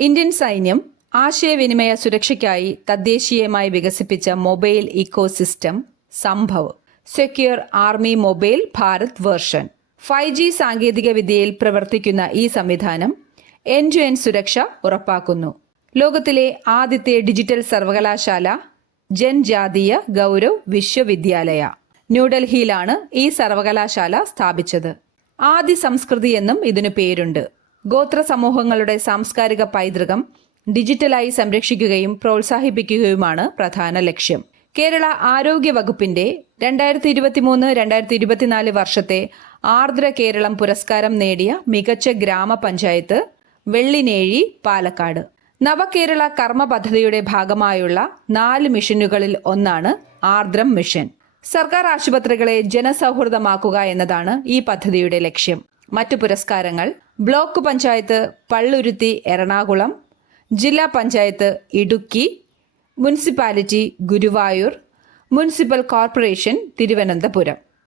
Indian സൈന്യം ആശയവിനിമയ സുരക്ഷയ്ക്കായി തദ്ദേശീയമായി വികസിപ്പിച്ച mobile ecosystem Sambhav secure army mobile Bharat version 5G സാങ്കേതിക വിദ്യയിൽ പ്രവർത്തിക്കുന്ന ഈ സംവിധാനം എൻഡ് ടു എൻഡ് സുരക്ഷ ഉറപ്പാക്കുന്നു. ലോകത്തിലെ ആദ്യത്തെ ഡിജിറ്റൽ സർവകലാശാല ജൻജാതീയ ഗൗരവ് വിശ്വവിദ്യാലയ ന്യൂഡൽഹിയിലാണ് ഈ സർവകലാശാല സ്ഥാപിച്ചത്. ആദി സംസ്കൃതി എന്നും ഇതിനു പേരുണ്ട്. ഗോത്ര സമൂഹങ്ങളുടെ സാംസ്കാരിക പൈതൃകം ഡിജിറ്റലായി സംരക്ഷിക്കുകയും പ്രോത്സാഹിപ്പിക്കുകയുമാണ് പ്രധാന ലക്ഷ്യം. കേരള ആരോഗ്യ വകുപ്പിന്റെ 2023-2024 വർഷത്തെ ആർദ്ര കേരളം പുരസ്കാരം നേടിയ മികച്ച ഗ്രാമപഞ്ചായത്ത് വെള്ളിനേഴി, പാലക്കാട്. നവകേരള കർമ്മ പദ്ധതിയുടെ ഭാഗമായുള്ള 4 മിഷനുകളിൽ ഒന്നാണ് ആർദ്രം മിഷൻ. സർക്കാർ ആശുപത്രികളെ ജനസൗഹൃദമാക്കുക എന്നതാണ് ഈ പദ്ധതിയുടെ ലക്ഷ്യം. മറ്റു പുരസ്കാരങ്ങൾ ബ്ലോക്ക് പഞ്ചായത്ത് പള്ളുരുത്തി, എറണാകുളം, ജില്ലാ panchayat Idukki, municipality Guruvayur, municipal corporation Thiruvananthapuram.